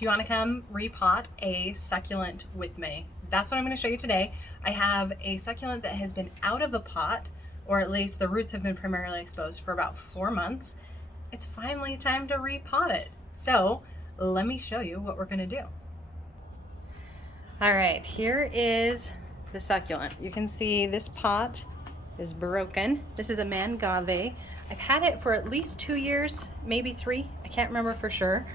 Do you want to come repot a succulent with me? That's what I'm going to show you today. I have a succulent that has been out of a pot, or at least the roots have been primarily exposed for about 4 months. It's finally time to repot it. So let me show you what we're going to do. All right, here is the succulent. You can see this pot is broken. This is a Mangave. I've had it for at least 2 years, maybe 3. I can't remember for sure.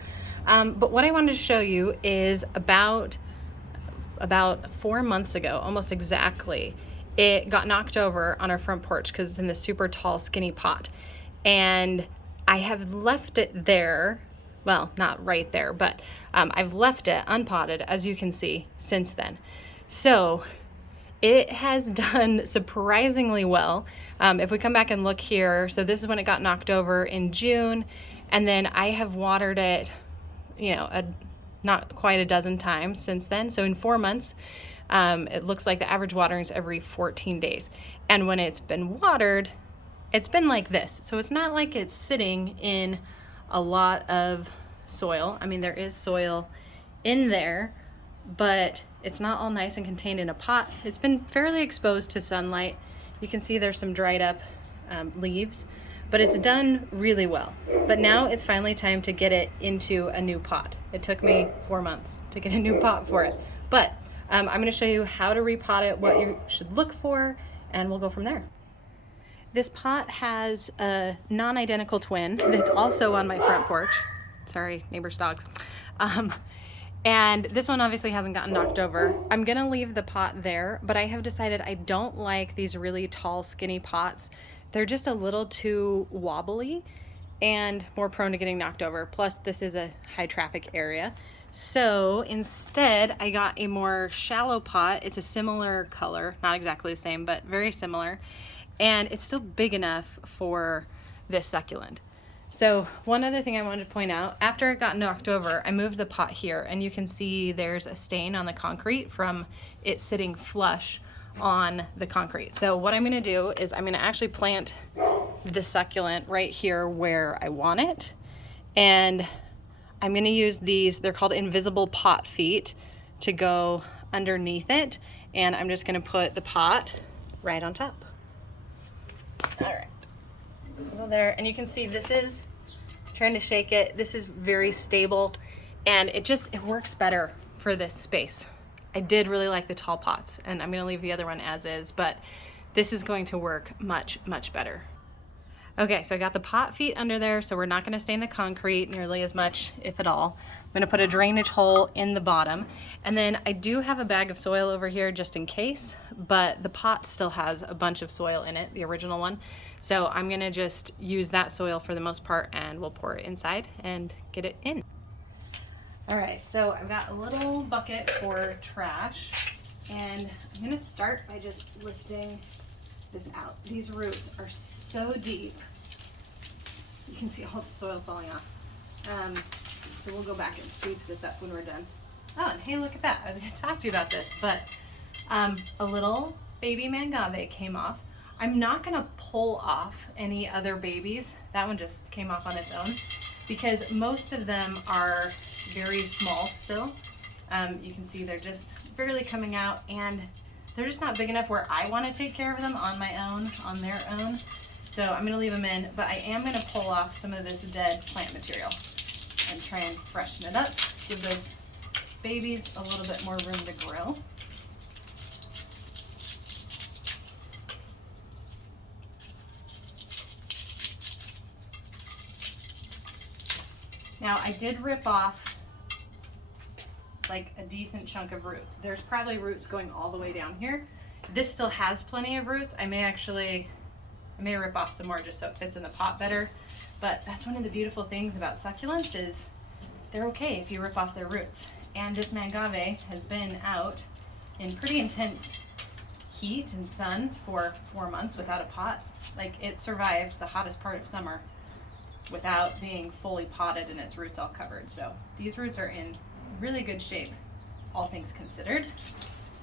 But what I wanted to show you is about 4 months ago, almost exactly, it got knocked over on our front porch because it's in this super tall, skinny pot. And I have left it there, well, not right there, but I've left it unpotted, as you can see, since then. So it has done surprisingly well. If we come back and look here, so this is when it got knocked over in June, and then I have watered it, not quite a dozen times since then. So in 4 months, it looks like the average watering is every 14 days. And when it's been watered, it's been like this. So it's not like it's sitting in a lot of soil. I mean, there is soil in there, but it's not all nice and contained in a pot. It's been fairly exposed to sunlight. You can see there's some dried up leaves, but it's done really well. But now it's finally time to get it into a new pot. It took me 4 months to get a new pot for it. But I'm gonna show you how to repot it, what you should look for, and we'll go from there. This pot has a non-identical twin that's also on my front porch. Sorry, neighbor's dogs. And this one obviously hasn't gotten knocked over. I'm gonna leave the pot there, but I have decided I don't like these really tall, skinny pots. They're just a little too wobbly and more prone to getting knocked over. Plus, this is a high traffic area. So instead, I got a more shallow pot. It's a similar color, not exactly the same, but very similar. And it's still big enough for this succulent. So one other thing I wanted to point out, after it got knocked over, I moved the pot here, and you can see there's a stain on the concrete from it sitting flush on the concrete. So what I'm gonna do is I'm gonna actually plant the succulent right here where I want it. And I'm gonna use these, they're called invisible pot feet, to go underneath it. And I'm just gonna put the pot right on top. All right, go there. And you can see this is, trying to shake it, this is very stable, and it works better for this space. I did really like the tall pots, and I'm gonna leave the other one as is, but this is going to work much, much better. Okay, so I got the pot feet under there, so we're not gonna stain the concrete nearly as much, if at all. I'm gonna put a drainage hole in the bottom, and then I do have a bag of soil over here just in case, but the pot still has a bunch of soil in it, the original one. So I'm gonna just use that soil for the most part, and we'll pour it inside and get it in. All right, so I've got a little bucket for trash, and I'm gonna start by just lifting this out. These roots are so deep. You can see all the soil falling off. So we'll go back and sweep this up when we're done. Oh, and hey, look at that. I was gonna talk to you about this, but a little baby Mangave came off. I'm not gonna pull off any other babies. That one just came off on its own because most of them are very small still. You can see they're just barely coming out, and they're just not big enough where I want to take care of them on my own, on their own. So I'm gonna leave them in, but I am gonna pull off some of this dead plant material and try and freshen it up, give those babies a little bit more room to grow. Now I did rip off like a decent chunk of roots. There's probably roots going all the way down here. This still has plenty of roots. I may rip off some more just so it fits in the pot better. But that's one of the beautiful things about succulents is they're okay if you rip off their roots. And this Mangave has been out in pretty intense heat and sun for 4 months without a pot. Like, it survived the hottest part of summer without being fully potted and its roots all covered. So these roots are in really good shape, all things considered.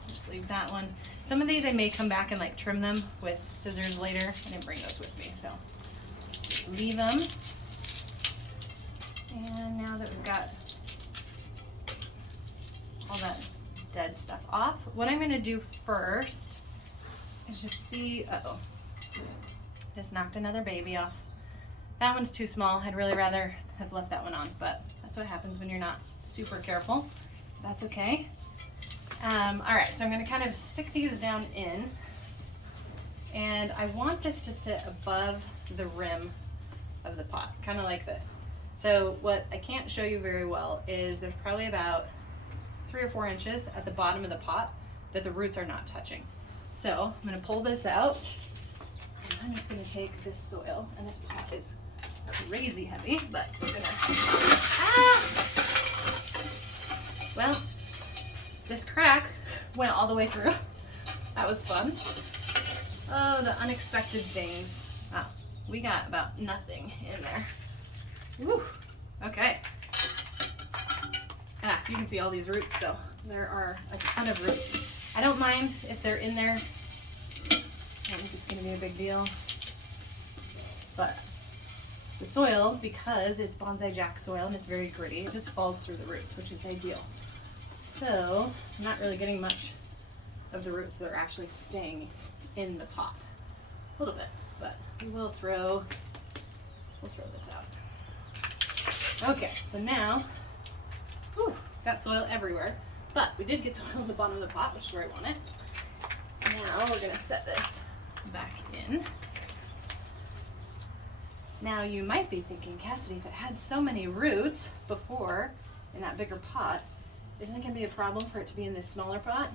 Just leave that one. Some of these I may come back and like trim them with scissors later. I didn't bring those with me, so just leave them. And now that we've got dead stuff off. What I'm gonna do first is just see, just knocked another baby off. That one's too small. I'd really rather have left that one on, but that's what happens when you're not super careful. That's okay. All right, so I'm gonna kind of stick these down in, and I want this to sit above the rim of the pot, kind of like this. So what I can't show you very well is there's probably about 3 or 4 inches at the bottom of the pot that the roots are not touching. So I'm gonna pull this out, and I'm just gonna take this soil, and this pot is crazy heavy, but we're gonna, well, this crack went all the way through. That was fun. Oh, the unexpected things. Wow, we got about nothing in there. Woo, okay. You can see all these roots though. There are a ton of roots. I don't mind if they're in there. I don't think it's gonna be a big deal. But the soil, because it's bonsai jack soil and it's very gritty, it just falls through the roots, which is ideal. So I'm not really getting much of the roots that are actually staying in the pot. A little bit, but we'll throw this out. Okay, so now, whew, got soil everywhere, but we did get soil in the bottom of the pot, which is where I want it. Now we're gonna set this back in. Now you might be thinking, Cassidy, if it had so many roots before in that bigger pot, isn't it gonna be a problem for it to be in this smaller pot?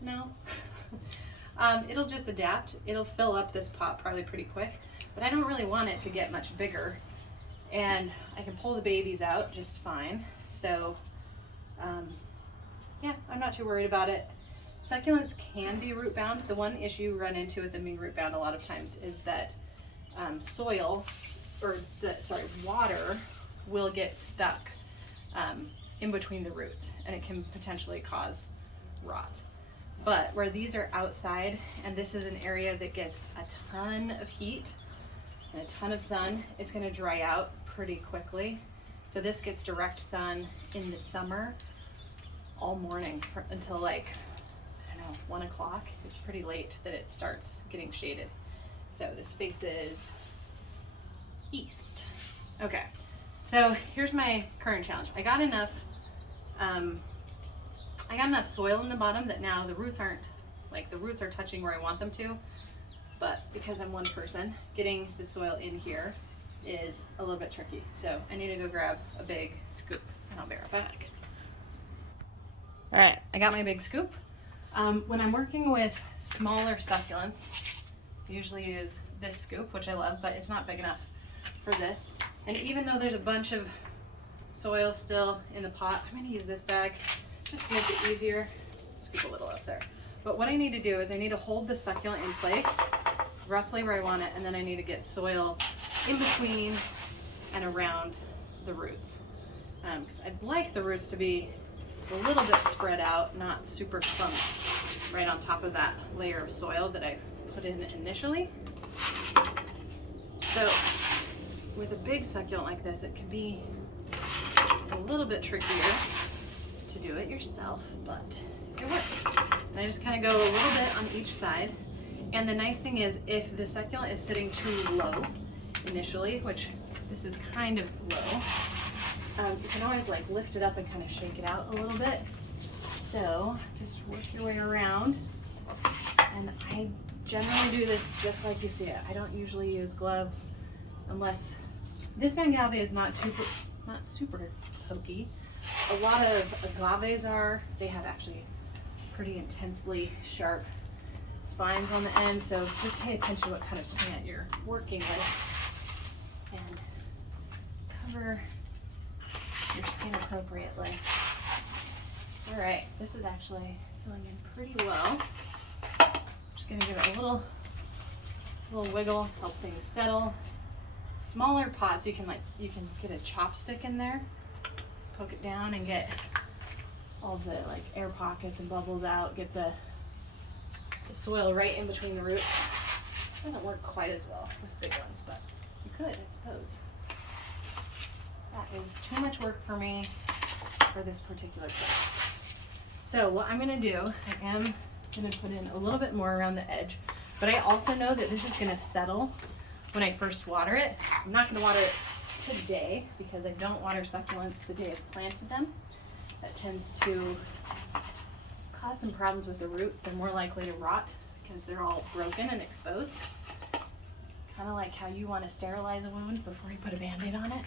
No. It'll just adapt. It'll fill up this pot probably pretty quick, but I don't really want it to get much bigger. And I can pull the babies out just fine. So yeah, I'm not too worried about it. Succulents can be root bound. The one issue you run into with them being root bound a lot of times is that water will get stuck in between the roots, and it can potentially cause rot. But where these are outside, and this is an area that gets a ton of heat and a ton of sun, it's gonna dry out pretty quickly. So this gets direct sun in the summer all morning until like, I don't know, 1 o'clock. It's pretty late that it starts getting shaded. So this faces east. Okay, so here's my current challenge. I got enough soil in the bottom that now the roots are touching where I want them to, but because I'm one person, getting the soil in here is a little bit tricky. So I need to go grab a big scoop, and I'll be right back. All right, I got my big scoop. When I'm working with smaller succulents, I usually use this scoop, which I love, but it's not big enough for this. And even though there's a bunch of soil still in the pot, I'm gonna use this bag just to make it easier. Scoop a little up there. But what I need to do is I need to hold the succulent in place, roughly where I want it, and then I need to get soil in between and around the roots. Because I'd like the roots to be a little bit spread out, not super clumped right on top of that layer of soil that I put in initially. So with a big succulent like this, it can be a little bit trickier to do it yourself, but it works. And I just kind of go a little bit on each side. And the nice thing is, if the succulent is sitting too low initially, which this is kind of low, you can always like lift it up and kind of shake it out a little bit. So just work your way around. And I generally do this just like you see it. I don't usually use gloves unless this Mangave is not super pokey. A lot of agaves are. They have actually pretty intensely sharp spines on the end, so just pay attention to what kind of plant you're working with and cover your skin appropriately. All right, this is actually filling in pretty well. Just gonna give it a little wiggle, help things settle. Smaller pots, you can get a chopstick in there, poke it down and get all the like air pockets and bubbles out, get the soil right in between the roots. It doesn't work quite as well with big ones, but you could, I suppose. That is too much work for me for this particular plant. So what I'm gonna do, I am gonna put in a little bit more around the edge, but I also know that this is gonna settle when I first water it. I'm not gonna water it today because I don't water succulents the day I've planted them. That tends to cause some problems with the roots. They're more likely to rot because they're all broken and exposed. Kind of like how you want to sterilize a wound before you put a Band-Aid on it.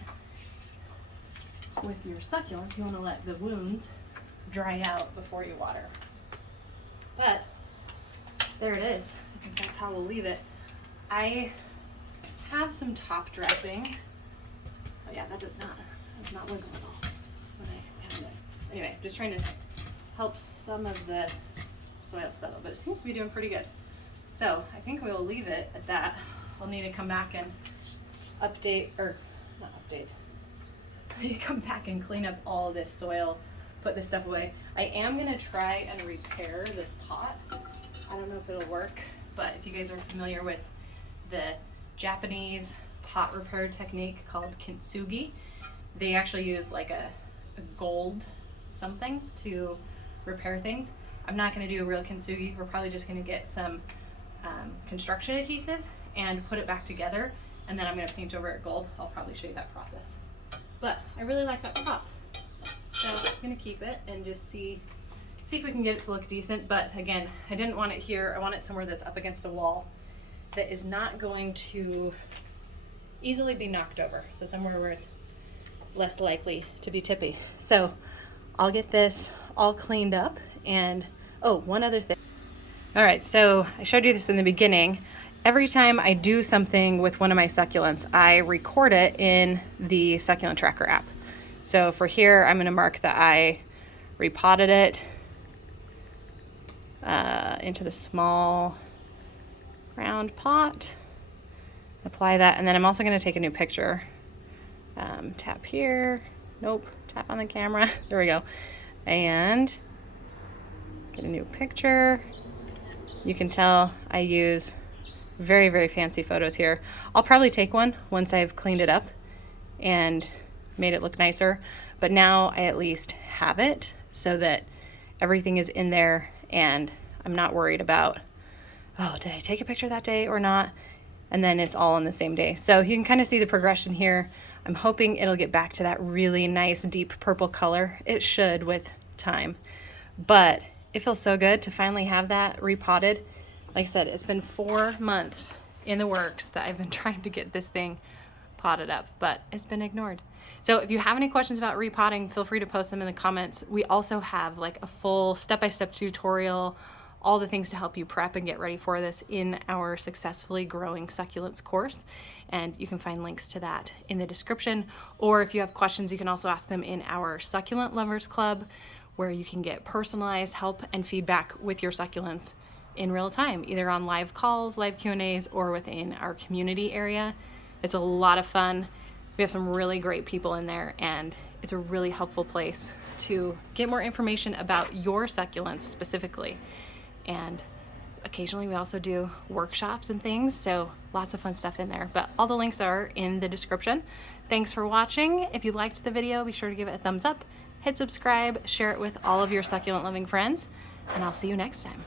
With your succulents, you want to let the wounds dry out before you water. But there it is. I think that's how we'll leave it. I have some top dressing. Oh yeah, that does not wiggle at all when I pound it. Anyway, just trying to help some of the soil settle, but it seems to be doing pretty good. So I think we'll leave it at that. I'll need to come back and come back and clean up all this soil, put this stuff away. I am gonna try and repair this pot. I don't know if it'll work, but if you guys are familiar with the Japanese pot repair technique called kintsugi, they actually use like a gold something to repair things. I'm not going to do a real kintsugi. We're probably just going to get some construction adhesive and put it back together, and then I'm going to paint over it gold. I'll probably show you that process. But I really like that pot, so I'm going to keep it and just see if we can get it to look decent. But again, I didn't want it here. I want it somewhere that's up against a wall that is not going to easily be knocked over. So somewhere where it's less likely to be tippy. So I'll get this all cleaned up. And oh, one other thing. All right, so I showed you this in the beginning. Every time I do something with one of my succulents, I record it in the Succulent Tracker app. So for here, I'm gonna mark that I repotted it into the small round pot. Apply that, and then I'm also gonna take a new picture. Tap here, nope, tap on the camera, there we go. And get a new picture. You can tell I use very, very fancy photos here. I'll probably take one once I've cleaned it up and made it look nicer, but now I at least have it so that everything is in there and I'm not worried about, oh, did I take a picture that day or not? And then it's all on the same day. So you can kind of see the progression here. I'm hoping it'll get back to that really nice deep purple color. It should with time, but it feels so good to finally have that repotted. Like I said, it's been 4 months in the works that I've been trying to get this thing potted up, but it's been ignored. So if you have any questions about repotting, feel free to post them in the comments. We also have like a full step-by-step tutorial, all the things to help you prep and get ready for this in our Successfully Growing Succulents course. And you can find links to that in the description. Or if you have questions, you can also ask them in our Succulent Lovers Club, where you can get personalized help and feedback with your succulents in real time, either on live calls, live Q&As, or within our community area. It's a lot of fun. We have some really great people in there, and it's a really helpful place to get more information about your succulents specifically. And occasionally we also do workshops and things, so lots of fun stuff in there. But all the links are in the description. Thanks for watching. If you liked the video, be sure to give it a thumbs up, hit subscribe, share it with all of your succulent loving friends, and I'll see you next time.